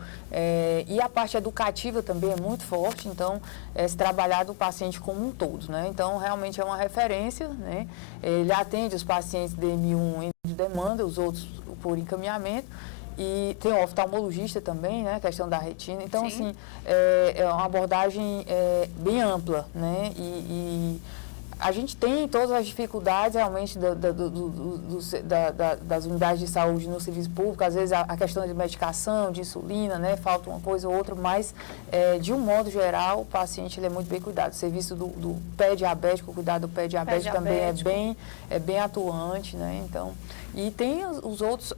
e a parte educativa também é muito forte, então, se trabalhar do paciente como um todo, né? Então, realmente é uma referência, né? Ele atende os pacientes DM1 de demanda, os outros por encaminhamento, e tem o oftalmologista também, né? Questão da retina. Então, Sim. assim, é uma abordagem bem ampla, né? E a gente tem todas as dificuldades realmente das unidades de saúde no serviço público, às vezes a questão de medicação, de insulina, né, falta uma coisa ou outra, mas de um modo geral o paciente ele é muito bem cuidado. O serviço do pé diabético, o cuidado do pé diabético também é bem atuante, né, então, e tem os outros,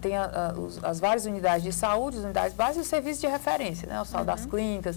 tem as várias unidades de saúde, as unidades básicas e os serviços de referência, né, o Hospital das Clínicas,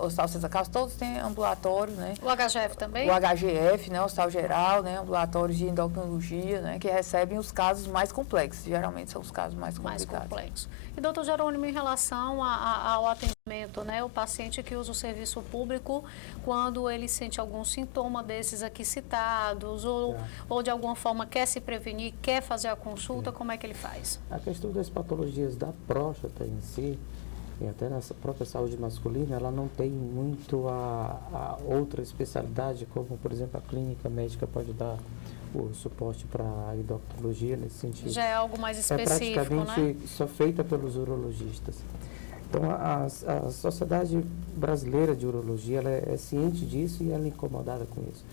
o Hospital César Carlos, todos têm ambulatórios, né. O HGF também? O HGF, né, o Hospital Geral, né, ambulatórios de endocrinologia, né, que recebem os casos mais complexos. Geralmente são os casos mais complicados. Mais complexos. E, doutor Jerônimo, em relação ao atendimento, né, o paciente que usa o serviço público, quando ele sente algum sintoma desses aqui citados, ou de alguma forma quer se prevenir, quer fazer a consulta, como é que ele faz? A questão das patologias da próstata em si, e até na própria saúde masculina, ela não tem muito a outra especialidade, como, por exemplo, a clínica médica pode dar o suporte para a endocrinologia nesse sentido. Já é algo mais específico, é praticamente só feita pelos urologistas. Então, a Sociedade Brasileira de Urologia, ela é ciente disso e ela é incomodada com isso.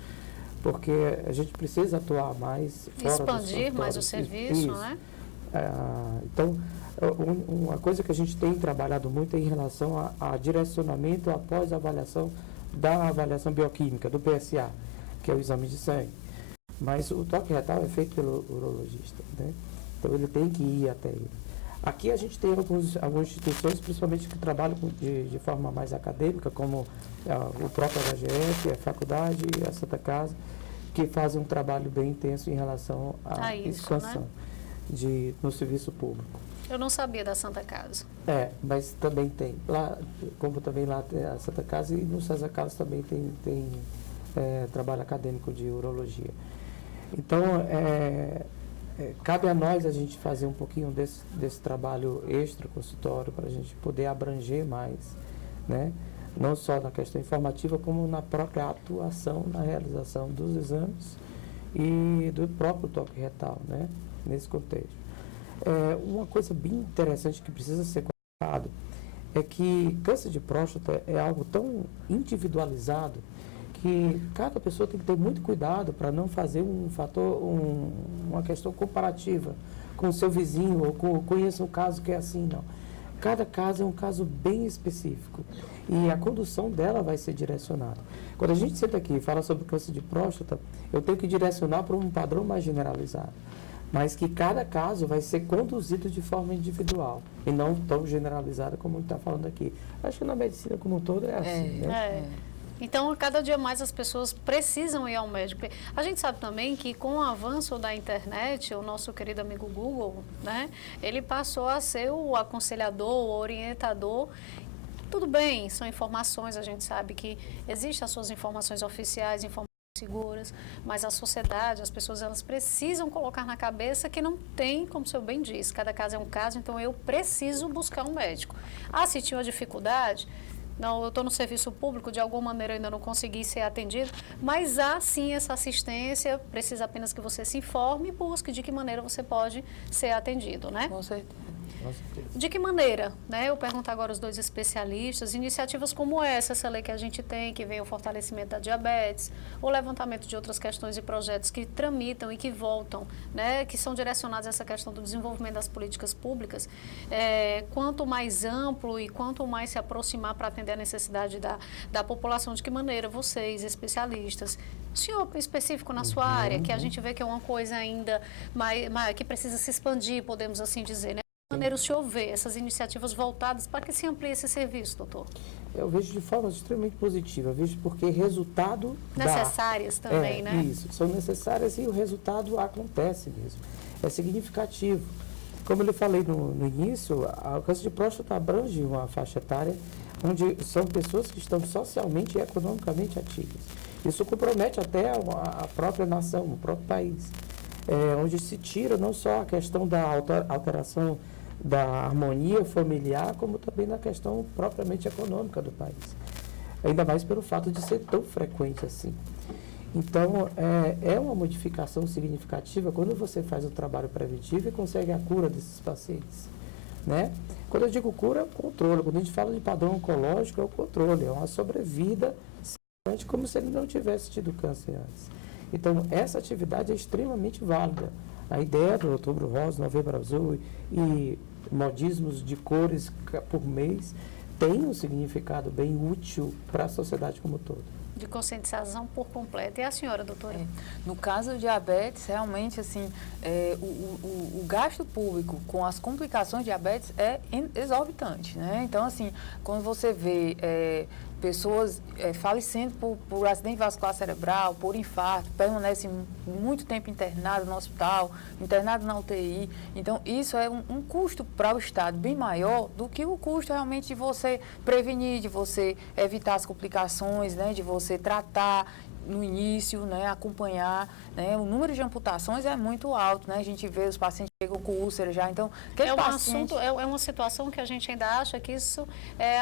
Porque a gente precisa atuar mais fora expandir mais o serviço, isso. Né? Então, uma coisa que a gente tem trabalhado muito é em relação a direcionamento após a avaliação da avaliação bioquímica, do PSA, que é o exame de sangue. Mas o toque retal é feito pelo urologista, né? Então ele tem que ir até ele. Aqui a gente tem algumas instituições, principalmente que trabalham de forma mais acadêmica, como o próprio HGF, a faculdade e a Santa Casa, que fazem um trabalho bem intenso em relação à expansão, né, no serviço público. Eu não sabia da Santa Casa. Mas também tem. Lá, como também lá tem a Santa Casa e no César Carlos também tem trabalho acadêmico de urologia. Então, cabe a nós a gente fazer um pouquinho desse trabalho extra consultório para a gente poder abranger mais, né? Não só na questão informativa, como na própria atuação, na realização dos exames e do próprio toque retal, né? Nesse contexto. Uma coisa bem interessante que precisa ser colocado é que câncer de próstata é algo tão individualizado que cada pessoa tem que ter muito cuidado para não fazer uma questão comparativa com o seu vizinho ou conheça um caso que é assim, não. Cada caso é um caso bem específico e a condução dela vai ser direcionada. Quando a gente senta aqui e fala sobre câncer de próstata, eu tenho que direcionar para um padrão mais generalizado, mas que cada caso vai ser conduzido de forma individual e não tão generalizada como está falando aqui. Acho que na medicina como um todo é assim, né? Então, cada dia mais as pessoas precisam ir ao médico. A gente sabe também que com o avanço da internet, o nosso querido amigo Google, né, ele passou a ser o aconselhador, o orientador. Tudo bem, são informações, a gente sabe que existem as suas informações oficiais, informações seguras, mas a sociedade, as pessoas, elas precisam colocar na cabeça que não tem, como o senhor bem disse, cada caso é um caso, então eu preciso buscar um médico. Ah, se tinha uma dificuldade, não, eu estou no serviço público, de alguma maneira eu ainda não consegui ser atendido, mas há sim essa assistência, precisa apenas que você se informe e busque de que maneira você pode ser atendido, né? Com certeza. De que maneira, né? Eu pergunto agora aos dois especialistas, iniciativas como essa lei que a gente tem, que vem o fortalecimento da diabetes, o levantamento de outras questões e projetos que tramitam e que voltam, né? Que são direcionados a essa questão do desenvolvimento das políticas públicas, quanto mais amplo e quanto mais se aproximar para atender a necessidade da população, de que maneira vocês, especialistas, o senhor específico na sua área, que a gente vê que é uma coisa ainda que precisa se expandir, podemos assim dizer, né? De que maneira o senhor vê essas iniciativas voltadas para que se amplie esse serviço, doutor? Eu vejo de forma extremamente positiva, vejo porque resultado necessárias também, né? Isso, são necessárias e o resultado acontece mesmo. É significativo. Como eu falei no início, o câncer de próstata abrange uma faixa etária onde são pessoas que estão socialmente e economicamente ativas. Isso compromete até a própria nação, o próprio país, onde se tira não só a questão da alteração da harmonia familiar, como também na questão propriamente econômica do país. Ainda mais pelo fato de ser tão frequente assim. Então, é uma modificação significativa quando você faz o trabalho preventivo e consegue a cura desses pacientes, né? Quando eu digo cura, é o controle. Quando a gente fala de padrão oncológico, é o controle, é uma sobrevida como se ele não tivesse tido câncer antes. Então, essa atividade é extremamente válida. A ideia do Outubro Rosa, Novembro Azul e modismos de cores por mês tem um significado bem útil para a sociedade como um todo. De conscientização por completo. E a senhora, doutora? No caso do diabetes, realmente, assim, o gasto público com as complicações de diabetes é exorbitante, né? Então, assim, quando você vê pessoas falecendo por acidente vascular cerebral, por infarto, permanecem muito tempo internadas no hospital, internadas na UTI. Então, isso é um custo para o Estado bem maior do que o custo realmente de você prevenir, de você evitar as complicações, né, de você tratar no início, né, acompanhar, né, o número de amputações é muito alto, né, a gente vê os pacientes que chegam com úlcera já, então... É uma situação que a gente ainda acha que isso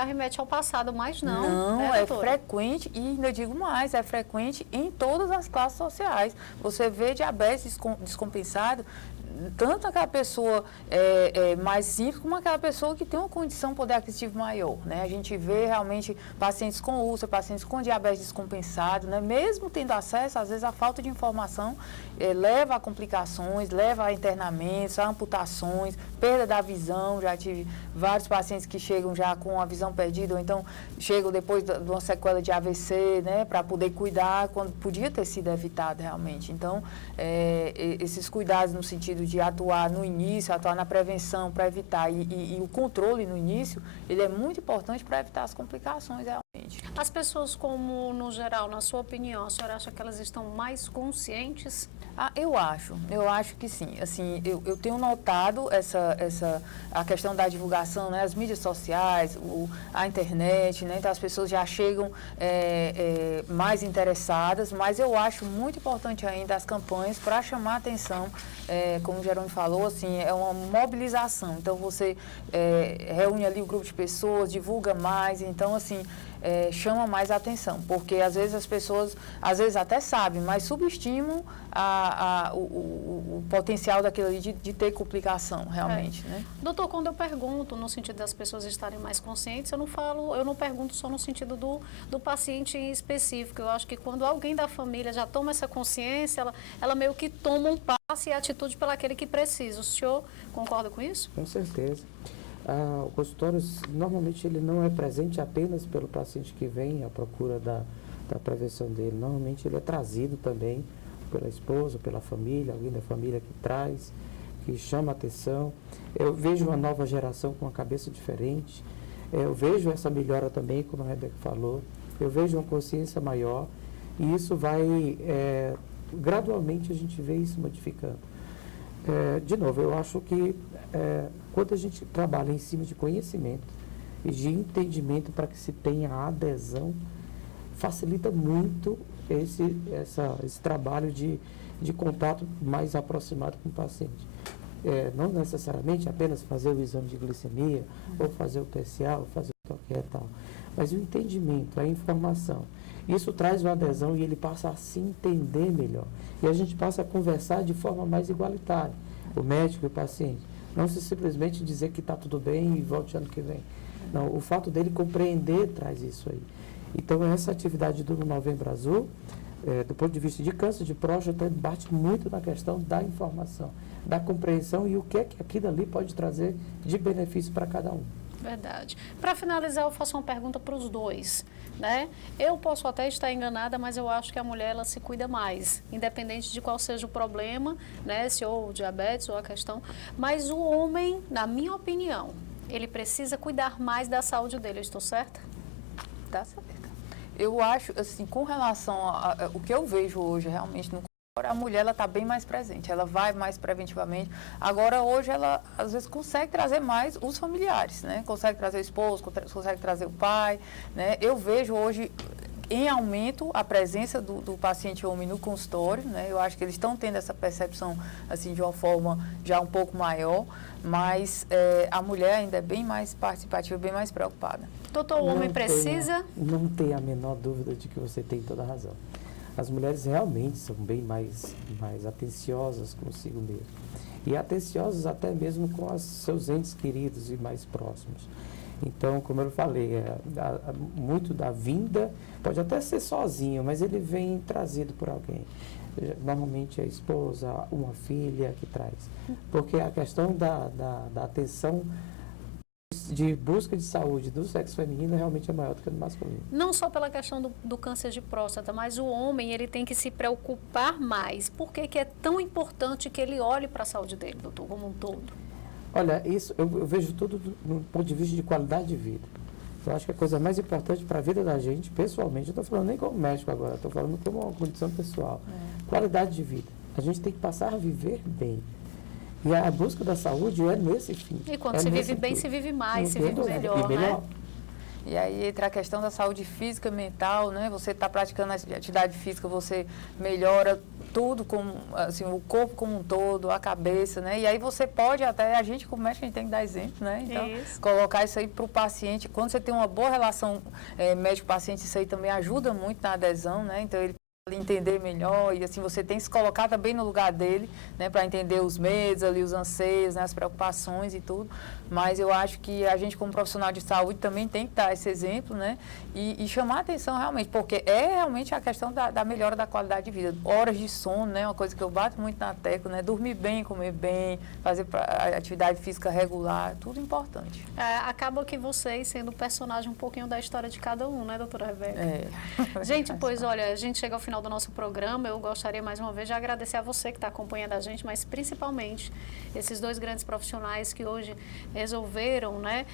arremete ao passado, mas não. Não, é frequente e ainda digo mais, é frequente em todas as classes sociais. Você vê diabetes descompensado, tanto aquela pessoa mais simples, como aquela pessoa que tem uma condição poder aquisitivo maior, né? A gente vê realmente pacientes com úlcera, pacientes com diabetes descompensado, né? Mesmo tendo acesso, às vezes a falta de informação leva a complicações, leva a internamentos, a amputações, perda da visão. Já tive vários pacientes que chegam já com a visão perdida, ou então chegam depois de uma sequela de AVC, né? Para poder cuidar, quando podia ter sido evitado realmente. Então, esses cuidados no sentido de atuar no início, atuar na prevenção para evitar e o controle no início, ele é muito importante para evitar as complicações realmente. As pessoas, como no geral, na sua opinião, a senhora acha que elas estão mais conscientes? Eu acho que sim. Assim, eu tenho notado a questão da divulgação, né, as mídias sociais, a internet, né, então as pessoas já chegam mais interessadas, mas eu acho muito importante ainda as campanhas para chamar a atenção, como o Jerônimo falou, assim, é uma mobilização. Então, você reúne ali o grupo de pessoas, divulga mais, então, assim, chama mais a atenção, porque às vezes as pessoas, às vezes até sabem, mas subestimam o potencial daquilo ali de ter complicação, realmente, né? Doutor, quando eu pergunto no sentido das pessoas estarem mais conscientes, eu não pergunto só no sentido do paciente em específico. Eu acho que quando alguém da família já toma essa consciência, ela meio que toma um passo e atitude pelo aquele que precisa. O senhor concorda com isso? Com certeza. O consultório, normalmente, ele não é presente apenas pelo paciente que vem à procura da prevenção dele. Normalmente, ele é trazido também pela esposa, pela família, alguém da família que traz, que chama a atenção. Eu vejo uma nova geração com uma cabeça diferente. Eu vejo essa melhora também, como a Rebeca falou. Eu vejo uma consciência maior e isso vai, gradualmente, a gente vê isso modificando. De novo, eu acho que quando a gente trabalha em cima de conhecimento e de entendimento para que se tenha adesão, facilita muito esse trabalho de contato mais aproximado com o paciente. Não necessariamente apenas fazer o exame de glicemia, ou fazer o PSA, ou fazer o toque retal, mas o entendimento, a informação. Isso traz uma adesão e ele passa a se entender melhor. E a gente passa a conversar de forma mais igualitária, o médico e o paciente. Não se simplesmente dizer que está tudo bem e volte ano que vem. Não, o fato dele compreender traz isso aí. Então, essa atividade do Novembro Azul, do ponto de vista de câncer de próstata, bate muito na questão da informação, da compreensão e o que é que aquilo ali pode trazer de benefício para cada um. Verdade. Para finalizar, eu faço uma pergunta para os dois, né? Eu posso até estar enganada, mas eu acho que a mulher, ela se cuida mais, independente de qual seja o problema, né? Se ou o diabetes ou a questão. Mas o homem, na minha opinião, ele precisa cuidar mais da saúde dele. Eu estou certa? Tá certo. Eu acho, assim, com relação ao que eu vejo hoje realmente no consultório, a mulher, ela está bem mais presente, ela vai mais preventivamente. Agora, hoje, ela, às vezes, consegue trazer mais os familiares, né? Consegue trazer o esposo, consegue trazer o pai, né? Eu vejo hoje em aumento a presença do paciente homem no consultório, né? Eu acho que eles estão tendo essa percepção, assim, de uma forma já um pouco maior, mas a mulher ainda é bem mais participativa, bem mais preocupada. Doutor, o homem precisa? Não tem a menor dúvida de que você tem toda a razão. As mulheres realmente são bem mais atenciosas consigo mesmo. E atenciosas até mesmo com os seus entes queridos e mais próximos. Então, como eu falei, muito da vinda pode até ser sozinho, mas ele vem trazido por alguém. Normalmente é a esposa, uma filha que traz. Porque a questão da atenção de busca de saúde do sexo feminino realmente é maior do que do masculino. Não só pela questão do câncer de próstata, mas o homem, ele tem que se preocupar mais. Por que é tão importante que ele olhe para a saúde dele, doutor, como um todo? Olha, isso eu vejo tudo do ponto de vista de qualidade de vida. Eu acho que a coisa mais importante para a vida da gente, pessoalmente, eu estou falando nem como médico agora, estou falando como uma condição pessoal. Qualidade de vida. A gente tem que passar a viver bem. E a busca da saúde é nesse fim. E quando se vive bem, se vive mais, se vive melhor, né? E aí entra a questão da saúde física, mental, né? Você está praticando a atividade física, você melhora tudo, assim, o corpo como um todo, a cabeça, né? E aí você pode até, a gente como médico, a gente tem que dar exemplo, né? Então, colocar isso aí para o paciente. Quando você tem uma boa relação médico-paciente, isso aí também ajuda muito na adesão, né? Então, ele entender melhor e assim você tem que se colocar também no lugar dele, né, para entender os medos ali, os anseios, né, as preocupações e tudo, mas eu acho que a gente como profissional de saúde também tem que dar esse exemplo, né, e chamar a atenção realmente, porque é realmente a questão da melhora da qualidade de vida, horas de sono, né, uma coisa que eu bato muito na tecla, né, dormir bem, comer bem, fazer atividade física regular, tudo importante. Acaba que vocês sendo o personagem um pouquinho da história de cada um, né, doutora Rebeca? Gente, pois olha, a gente chega ao final do nosso programa, eu gostaria mais uma vez de agradecer a você que está acompanhando a gente, mas principalmente esses dois grandes profissionais que hoje resolveram, né,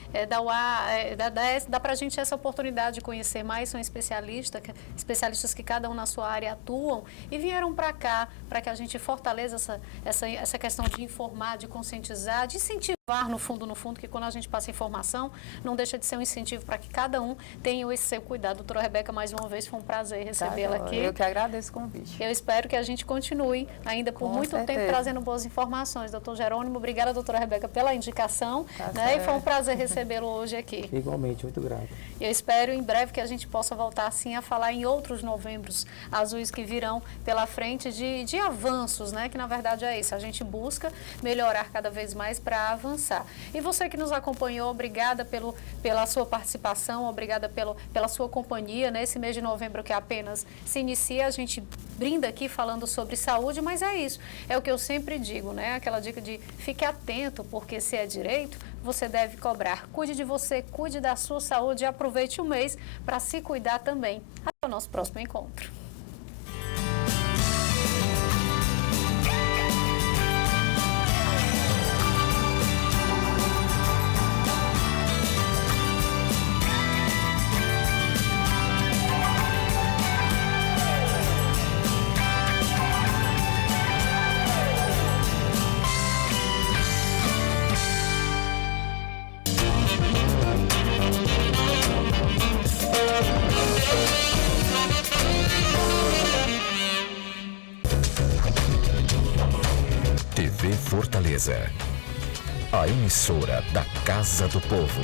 dar para a gente essa oportunidade de conhecer mais, são especialistas que cada um na sua área atuam e vieram para cá para que a gente fortaleça essa questão de informar, de conscientizar, de incentivar no fundo, que quando a gente passa informação, não deixa de ser um incentivo para que cada um tenha esse seu cuidado. Doutora Rebeca, mais uma vez, foi um prazer recebê-la aqui. Eu que agradeço o convite. Eu espero que a gente continue ainda por muito tempo trazendo boas informações. Doutor Jerônimo. Obrigada, doutora Rebeca, pela indicação. Tá né? E foi um prazer recebê-lo hoje aqui. Igualmente, muito grato. E eu espero em breve que a gente possa voltar assim a falar em outros novembros azuis que virão pela frente de avanços, né? Que na verdade é isso, a gente busca melhorar cada vez mais para avançar. E você que nos acompanhou, obrigada pela sua participação, obrigada pela sua companhia nesse mês de novembro que apenas se inicia. A gente brinda aqui falando sobre saúde, mas é isso, é o que eu sempre digo, né? Aquela dica de fique atento, porque se é direito, você deve cobrar. Cuide de você, cuide da sua saúde e aproveite o mês para se cuidar também. Até o nosso próximo encontro. TV Fortaleza, a emissora da Casa do Povo.